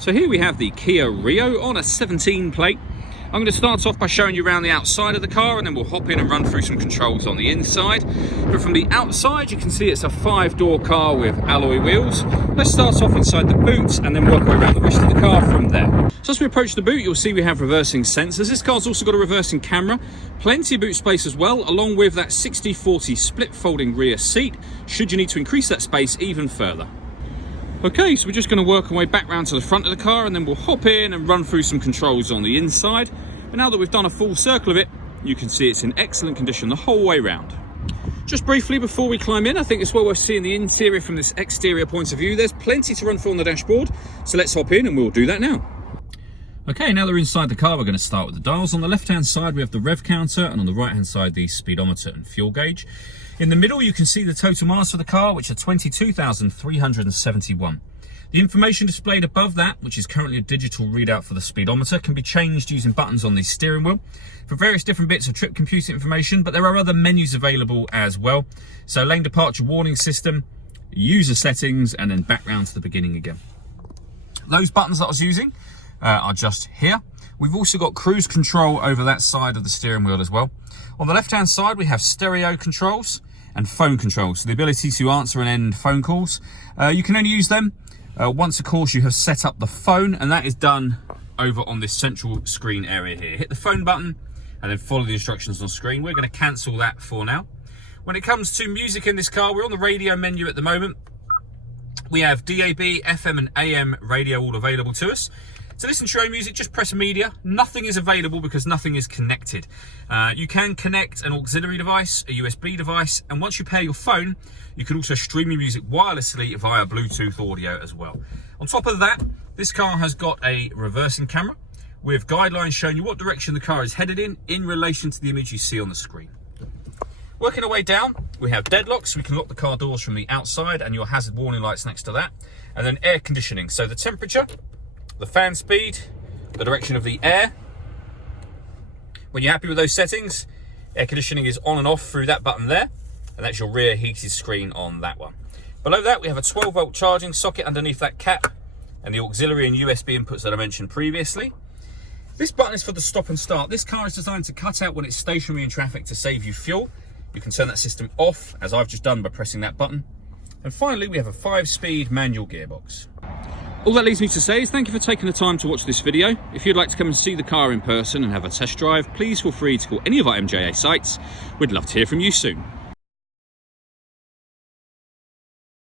So here we have the Kia Rio on a 17 plate. I'm going to start off by showing you around the outside of the car, and then we'll hop in and run through some controls on the inside. But from the outside, you can see it's a 5-door car with alloy wheels. Let's start off inside the boot and then work our way around the rest of the car from there. So as we approach the boot, you'll see we have reversing sensors. This car's also got a reversing camera, plenty of boot space as well, along with that 60/40 split folding rear seat, should you need to increase that space even further. Okay, so we're just going to work our way back round to the front of the car, and then we'll hop in and run through some controls on the inside. But now that we've done a full circle of it, you can see it's in excellent condition the whole way round. Just briefly before we climb in, I think it's well worth seeing the interior from this exterior point of view. There's plenty to run through on the dashboard, so let's hop in and we'll do that now. Okay, now that we're inside the car, we're going to start with the dials. On the left-hand side, we have the rev counter, and on the right-hand side, the speedometer and fuel gauge. In the middle, you can see the total miles for the car, which are 22,371. The information displayed above that, which is currently a digital readout for the speedometer, can be changed using buttons on the steering wheel for various different bits of trip computer information, but there are other menus available as well. So lane departure warning system, user settings, and then back round to the beginning again. Those buttons that I was using are just here. We've also got cruise control over that side of the steering wheel as well. On the left-hand side, we have stereo controls and phone controls, so the ability to answer and end phone calls. You can only use them once, of course, you have set up the phone, and that is done over on this central screen area here. Hit the phone button and then follow the instructions on screen. We're going to cancel that for now. When it comes to music in this car, we're on the radio menu at the moment. We have DAB, FM and AM radio all available to us. To listen to your own music, just press media. Nothing is available because nothing is connected. You can connect an auxiliary device, a USB device, and once you pair your phone, you can also stream your music wirelessly via Bluetooth audio as well. On top of that, this car has got a reversing camera with guidelines showing you what direction the car is headed in relation to the image you see on the screen. Working our way down, we have deadlocks, so we can lock the car doors from the outside, and your hazard warning lights next to that. And then air conditioning, so the temperature, the fan speed, the direction of the air. When you're happy with those settings, air conditioning is on and off through that button there, and that's your rear heated screen on that one. Below that, we have a 12-volt charging socket underneath that cap, and the auxiliary and USB inputs that I mentioned previously. This button is for the stop and start. This car is designed to cut out when it's stationary in traffic to save you fuel. You can turn that system off, as I've just done by pressing that button. And finally, we have a 5-speed manual gearbox. All that leaves me to say is thank you for taking the time to watch this video. If you'd like to come and see the car in person and have a test drive, please feel free to call any of our MJA sites. We'd love to hear from you soon.